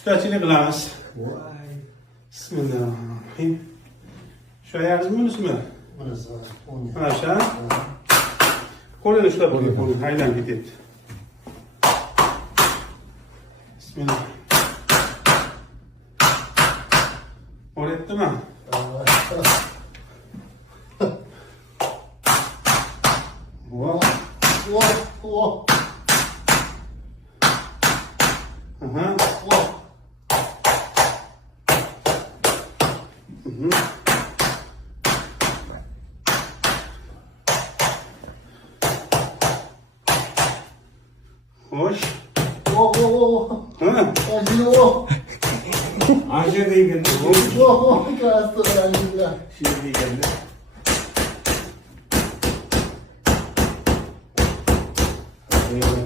Ustachilik qilamiz. Voy. Bismillahirrohmanirrohim. Shu ayog'ingiz bunisimi? Bunisi. Mana shu. Qo'lini ushlab turing, qo'lini aylanib ketyapti. Bismillah. O'ryaptimi? Voh. Voh. Aha. Voh. Xo'sh. Voh. Ha? Acıyor. Aşağı değil Voh. Kastırlar. Şimdi geldi.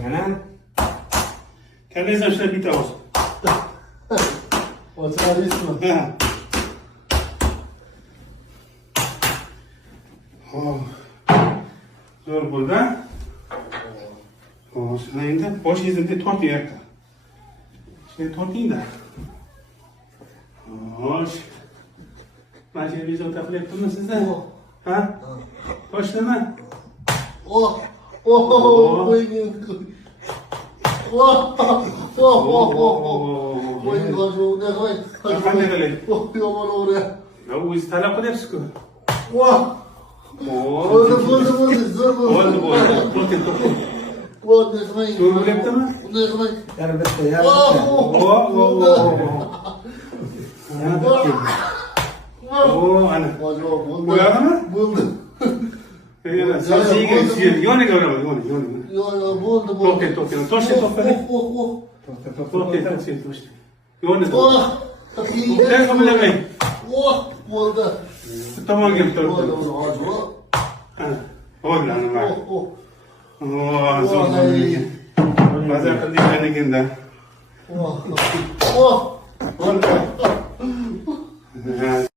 Kanan. Kallaysan ushlab ketamiz. Oturabilirsin. Ha. Xo'p. Zo'r bo'ldi. Xo'p, shuni endi boshingizni torting yoqqa. Shuni tortingda. Xo'sh. Mana shu bezovta qilyaptimi sizda? Ha? Toshlama. Voh. Voh. Voy ne koy. Qanday qilay? Yomon o'g'ri. Ya o'zingiz talab qilyapsiz-ku. Voh. Bo'ldi. Zo'r Bo'ldi. bo'ldi. To'xtang. Bo'ldi, qilmang. Zo'r bo'lyaptimi? Bunday qilmang. Yarın bitti. Yarın Ana. Bo'ldi. Bo'ladimi? Bo'ldi. Yana sochiga yoniga o'raman, yoniga. Yo'q, bo'ldi. To'xtang. Toshlang. To'xtang. Yoniga. To'xtang, qimlamang. Bo'ldi. Bu tomonga turib. Bo'ldi. Bo'ldi, ana. Zo'r bo'ldi. Mazza qildik ekanda. Voh. Bo'ldi.